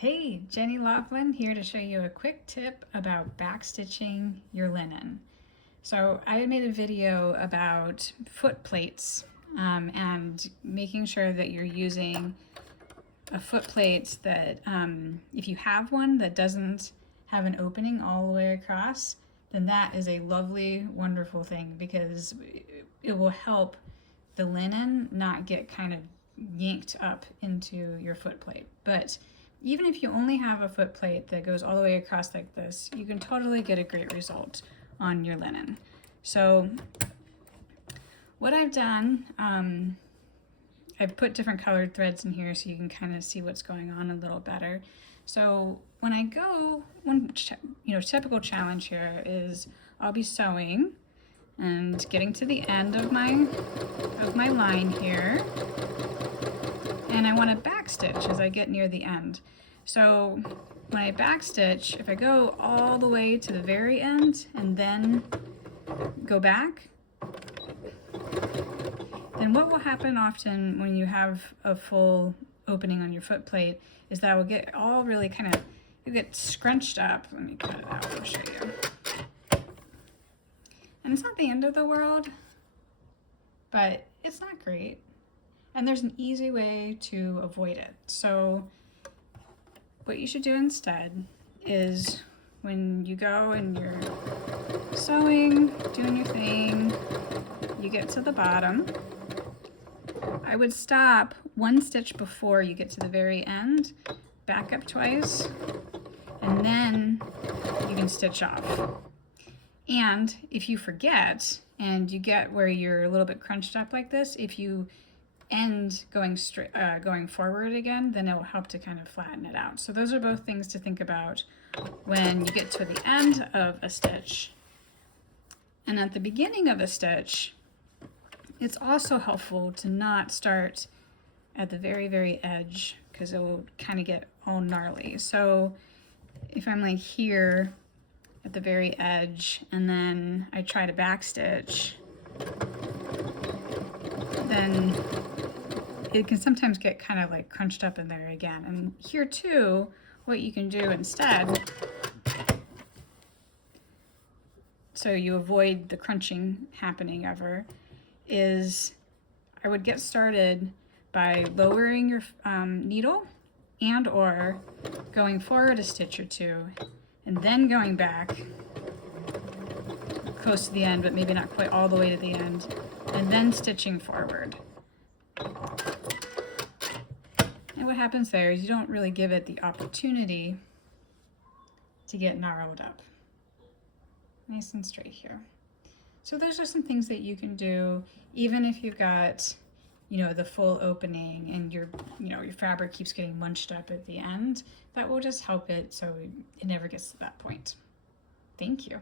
Hey, Jenny Laughlin here to show you a quick tip about backstitching your linen. So I made a video about foot plates and making sure that you're using a foot plate that if you have one that doesn't have an opening all the way across, then that is a lovely, wonderful thing because it will help the linen not get kind of yanked up into your foot plate. But even if you only have a foot plate that goes all the way across like this, you can totally get a great result on your linen. So what I've done, I've put different colored threads in here so you can kind of see what's going on a little better. So when I go, one typical challenge here is I'll be sewing and getting to the end of my line here, and I want to backstitch as I get near the end. So when I backstitch, if I go all the way to the very end and then go back, then what will happen often when you have a full opening on your foot plate is that will get all really kind of, you get scrunched up. Let me cut it out, I'll show you. And it's not the end of the world, but it's not great. And there's an easy way to avoid it. So what you should do instead is when you go and you're sewing, doing your thing, you get to the bottom, I would stop one stitch before you get to the very end, back up twice, and then you can stitch off. And if you forget and you get where you're a little bit crunched up like this, if you end going straight, going forward again, then it will help to kind of flatten it out. So those are both things to think about when you get to the end of a stitch. And at the beginning of a stitch, it's also helpful to not start at the very, very edge because it will kind of get all gnarly. So if I'm like here at the very edge and then I try to backstitch, then it can sometimes get kind of like crunched up in there again. And here too, what you can do instead, so you avoid the crunching happening ever, is I would get started by lowering your needle and or going forward a stitch or two and then going back close to the end, but maybe not quite all the way to the end, and then stitching forward. And what happens there is you don't really give it the opportunity to get gnarled up. Nice and straight here. So those are some things that you can do even if you've got, the full opening and your fabric keeps getting munched up at the end. That will just help it so it never gets to that point. Thank you.